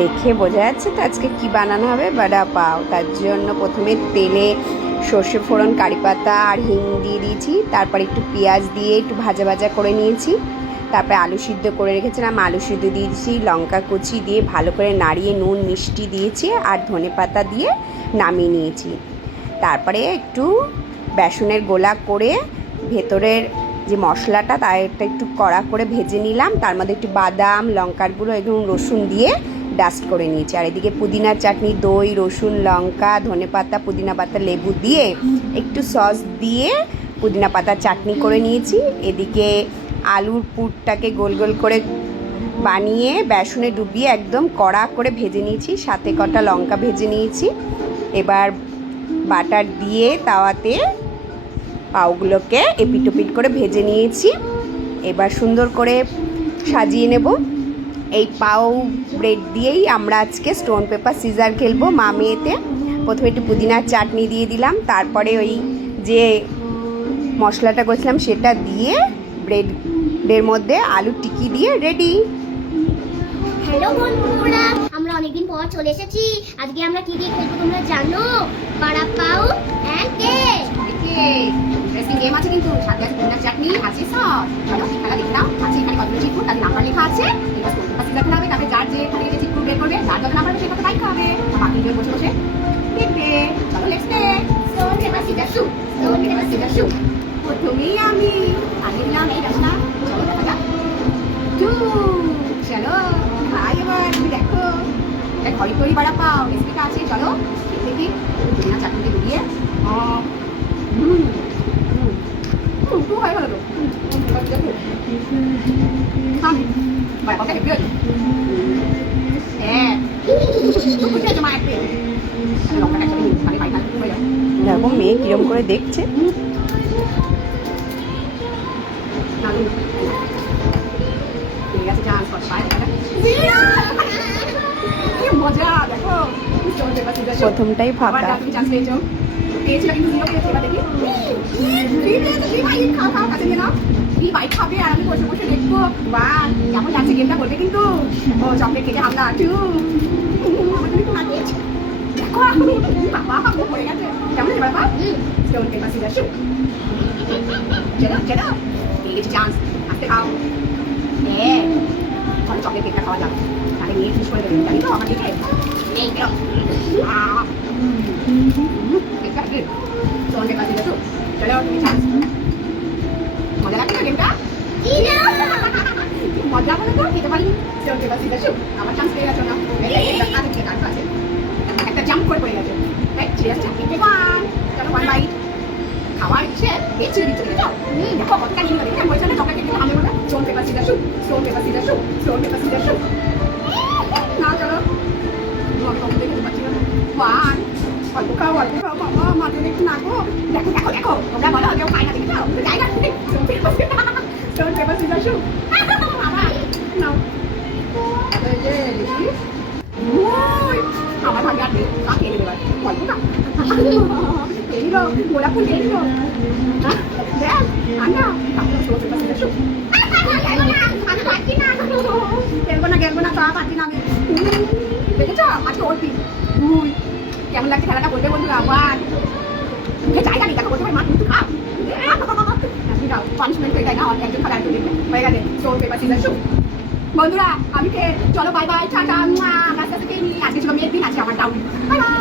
দেখে বোঝা যাচ্ছে তো আজকে কি বানানো হবে, বড়া পাও। তার জন্য প্রথমে তেলে সর্ষে ফোড়ন, কারি পাতা আর হিং দিয়ে দিয়েছি। তারপর একটু পেঁয়াজ দিয়ে একটু ভাজা ভাজা করে নিয়েছি। তারপরে আলু সিদ্ধ করে রেখেছিলাম, আলু সিদ্ধ দিয়েছি, লঙ্কা কুচি দিয়ে ভালো করে নাড়িয়ে নুন মিষ্টি দিয়েছি আর ধনে পাতা দিয়ে নামিয়ে নিয়েছি। তারপরে একটু বেসনের গোলা করে ভেতরের যে মশলাটা তার একটু কড়া করে ভেজে নিলাম। তার মধ্যে একটু বাদাম, লঙ্কার গুঁড়ো এবং রসুন দিয়ে ডাস্ট করে নিয়েছি। আর এদিকে পুদিনার চাটনি, দই, রসুন, লঙ্কা, ধনে পাতা, পুদিনা পাতা, লেবু দিয়ে একটু সস দিয়ে পুদিনা পাতার চাটনি করে নিয়েছি। এদিকে আলুর পুরটাকে গোল গোল করে বানিয়ে বেসনে ডুবিয়ে একদম কড়া করে ভেজে নিয়েছি, সাথে কটা লঙ্কা ভেজে নিয়েছি। এবার বাটার দিয়ে তাওয়াতে পাউগুলোকে এপিটোপিট করে ভেজে নিয়েছি। এবার সুন্দর করে সাজিয়ে নেব। এই পাউ ব্রেড দিয়েই আমরা আজকে স্টোন পেপার সিজার খেলবো মা মেয়েতে। প্রথমে একটু পুদিনার চাটনি দিয়ে দিলাম, তারপরে ওই যে মশলাটা করেছিলাম সেটা দিয়ে ব্রেডের মধ্যে আলু টিকি দিয়ে রেডি। হ্যালো বন্ধুরা, আমরা অনেকদিন পর চলে এসেছি। আজকে আমরা কি দিয়ে খেলবো তোমরা জানো? বড়া পাও এন্ড কেক। ইন্টারেস্টিং গেম আছে কিন্তু, সাথে আছে পুদিনার চাটনি, আছে সস। চলো খেলা দেখলাম। আছে এখানে কতগুলো চিটকুট, তাদের নাম্বার লেখা আছে। এবার স্টোন পেপার সিজার খেলা হবে। তারপরে যার যে এখানে যে চিটকুট বের করবে, যার যত নাম্বার হবে সে তত বাইক খাবে। বাকি কেউ বসে বসে দেখবে। চলো let's play stone paper scissor shoot. Stone paper scissor shoot. প্রথমেই আমি আগে দিলাম এই রাস্তা। চলো দেখা যাক। চলো ভাই, এবার তুমি দেখো ঘরে তৈরি বড়া পাও রেসিপিটা আছে। চলো খেতে কি পুদিনা চাটনিতে ডুবিয়ে হয়ে গেল তো। দেখো মেয়ে কিরম করে দেখছে। মজা দেখো, প্রথমটাই ফাঁকা। তুমি চান্স পেয়েছো, পেয়েছিল কিন্তু জিরো পেয়েছে। এবার দেখি খাও খাও, কাছে নিয়ে নাও। এই বাইক খাবে আর আমি বসে বসে দেখবো। বা কেমন লাগছে গেমটা বলবে কিন্তু। ও চকলেট খেতে হামলা বাবা পড়ে গেছে। কেমন আছে বাবা? Stone paper scissor shoot. চলো চলো, পেয়েছি চান্স। আস্তে খাও। হ্যাঁ চলো চকলেট কেকটা খাওয়া যাক, তাহলে নিয়ে ফিনিশ করে দেবেন। জানি তো আমার দিকে এই কেন স্টোন পেপার সিজার শুট। চলো তুমি চান্স। মজা লাগছে না গেমটা? মজা বলে তো খেতে পারি। Stone paper scissor shoot. আমার চান্স পেয়ে গেছো না? আছে একটা জাম্প করে পড়ে গেছে। চলো ওয়ান বাইট খাওয়ার ইচ্ছে বেঁচে দিচ্ছে। দেখো কতটা নিয়ে গেলে বলছে না চকলেট কেটে আমি বলবো stone paper scissor shoot. Stone paper scissor shoot. Stone paper scissor shoot. না চলো ওয়ান। অল্প খাও অল্প খাও বাবা, মাঝে একটু না গো। দেখো দেখো দেখো, তোমরা বলো কেউ খায় না দেখে খাও, জায়গা স্টোন পেপার সিজার শুট। নাও আমার ভাগে আর নেই, তা খেয়ে নেবে এবার। অল্প না খেয়ে নিল, গোলাপ ফুল খেয়ে নিল। দেখ আন্না স্টোন পেপার সিজার শুট। আমি পাচ্ছি না, গেলবো না গেলবো না, তা পাচ্ছি না আমি। দেখেছ আজকে অল্পি দুই। কেমন লাগছে খেলাটা বলবে বন্ধুরা? আবার জায়গা নেই, দেখো বলতে পারি মা কিন্তু খাও। আপনি খাও, পানিশমেন্ট হয়ে যায় না, একজন খাবে একজন দেখবে। হয়ে গেছে স্টোন পেপার সিজার শুট। বন্ধুরা আমি চলো বাই বাই, টাটা। আস্তে আস্তে খেয়ে নিই। আজকে ছিল মেয়ের দিন, আছে আমার ডাউন। Bye bye.